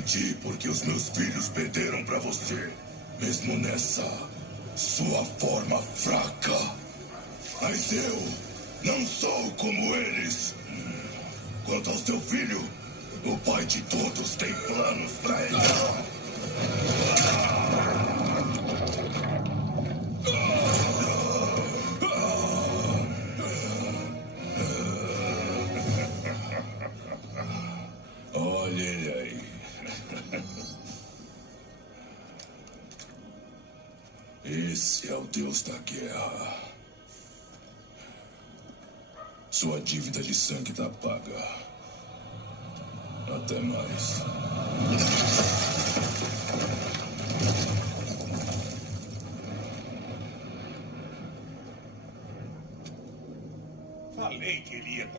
menti porque os meus filhos perderam pra você. Mesmo nessa sua forma fraca. Mas eu não sou como eles. Quanto ao seu filho, o pai de todos tem planos pra ele. Olha ele aí. Esse é o Deus da Guerra. Sua dívida de sangue tá paga. Até mais. Falei que ele ia